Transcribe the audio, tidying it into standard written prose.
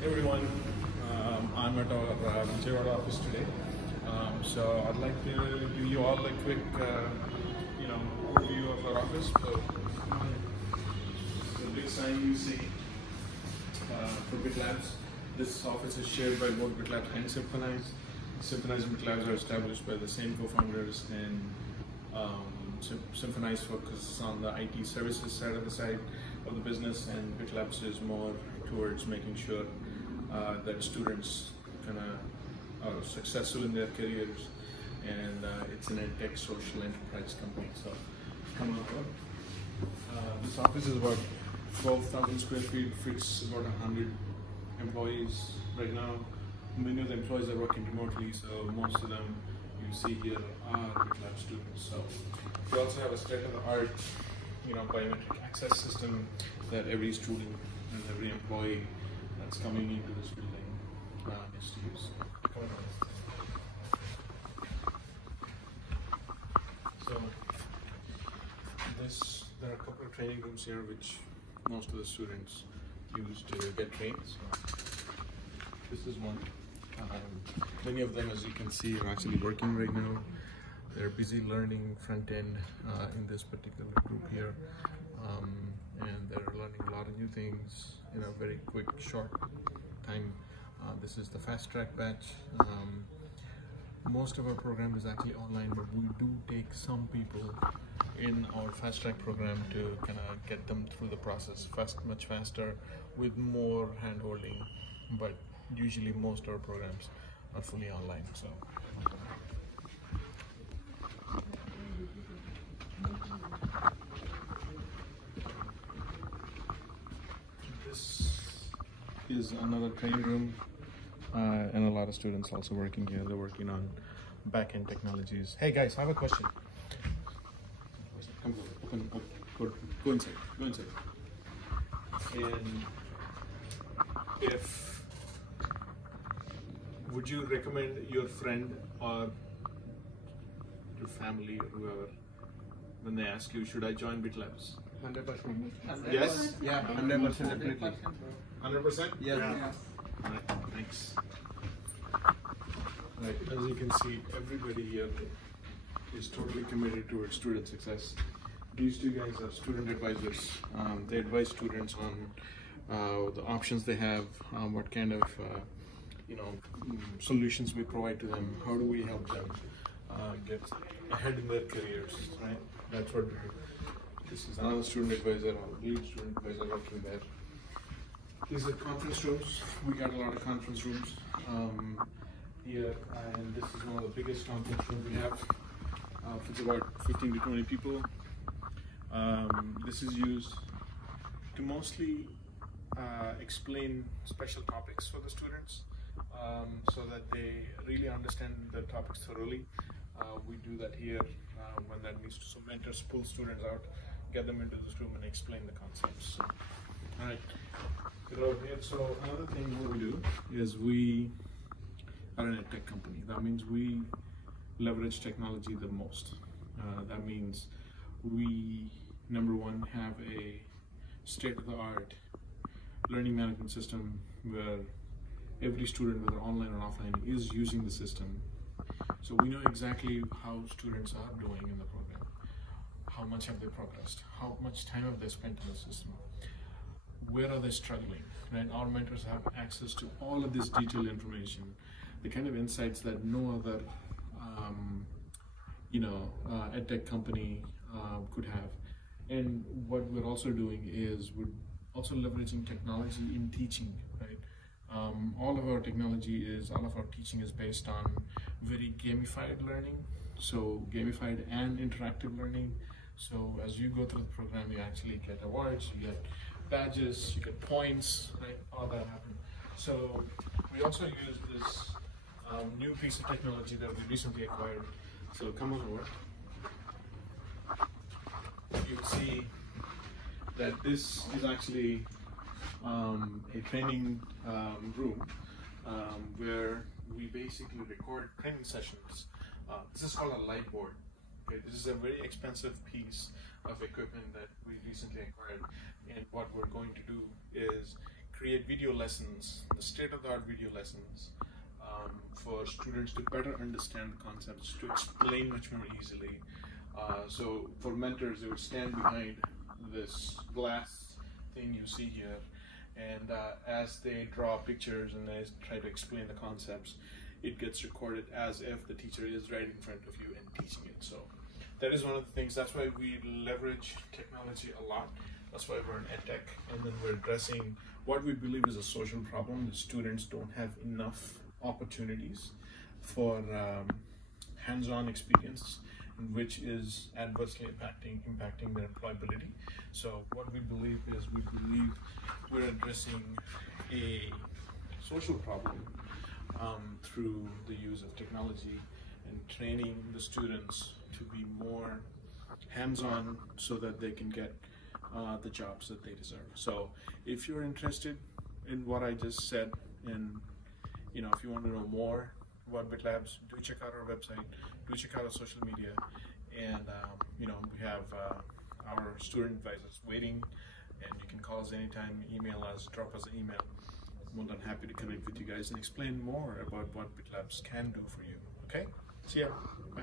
Hey everyone, I'm at our Vijayawada office today. So I'd like to give you all a quick, overview of our office. So the big sign you see for bitLabs. This office is shared by both bitLabs and Symphonize. Symphonize and bitLabs are established by the same co-founders, and Symphonize focuses on the IT services side of the business, and bitLabs is more towards making sure that students are successful in their careers, and it's an edtech social enterprise company. So come on board. This office is about 12,000 square feet, fits about 100 employees right now. Many of the employees are working remotely, so most of them you see here are bitLab students. So we also have a state-of-the-art, biometric access system that every student and every employee that's coming into this building needs to use. So there are a couple of training rooms here which most of the students use to get trained. So this is one. Many of them, as you can see, are actually working right now. They're busy learning front end in this particular group here, and they're learning a lot of new things in a very quick, short time. This is the fast track batch. Most of our program is actually online, but we do take some people in our fast track program to kind of get them through the process much faster with more hand holding. But usually most of our programs are fully online. So this is another training room, and a lot of students also working here. They're working on back-end technologies. Hey guys, I have a question. Come go inside. Go inside. And would you recommend your friend or your family or whoever, when they ask you, should I join bitLabs? 100%. Yes? Yeah, 100% definitely. 100%? Yes. Yeah. Alright, thanks. Right, as you can see, everybody here is totally committed towards student success. These two guys are student advisors. They advise students on the options they have, what kind of solutions we provide to them, how do we help them get ahead in their careers, right? That's what we do. This is another student advisor, our lead student advisor working there. These are conference rooms. We got a lot of conference rooms here, and this is one of the biggest conference rooms we have. It's about 15 to 20 people. This is used to mostly explain special topics for the students, so that they really understand the topics thoroughly. We do that here when that needs to. So mentors pull students out, get them into this room and explain the concepts. So, all right, get over here. So another thing what we do is we are an edtech company. That means we leverage technology the most. That means we, number one, have a state-of-the-art learning management system where every student, whether online or offline, is using the system. So we know exactly how students are doing in the program, how much have they progressed, how much time have they spent in the system, where are they struggling, right? Our mentors have access to all of this detailed information, the kind of insights that no other edtech company could have. And what we're also doing is we're also leveraging technology in teaching, right? All of our teaching is based on very gamified learning, so gamified and interactive learning. So as you go through the program, you actually get awards, you get badges, you get points, right? All that happens. So we also use this new piece of technology that we recently acquired. So come on over. You'll see that this is actually a training room where we basically record training sessions. This is called a light board. Okay, this is a very expensive piece of equipment that we recently acquired, and what we're going to do is create video lessons, the state-of-the-art video lessons for students to better understand the concepts, to explain much more easily. So for mentors, they would stand behind this glass thing you see here, and as they draw pictures and they try to explain the concepts, it gets recorded as if the teacher is right in front of you and teaching it. So that is one of the things. That's why we leverage technology a lot. That's why we're in EdTech, and then we're addressing what we believe is a social problem. The students don't have enough opportunities for hands-on experience, which is adversely impacting their employability. So what we believe is, we're addressing a social problem through the use of technology and training the students to be more hands-on so that they can get the jobs that they deserve. So if you're interested in what I just said, and if you want to know more about bitLabs, do check out our website, do check out our social media, and we have our student advisors waiting, and you can call us anytime, email us, drop us an email. I'm more than happy to connect with you guys and explain more about what bitLabs can do for you. Okay? See ya. Bye.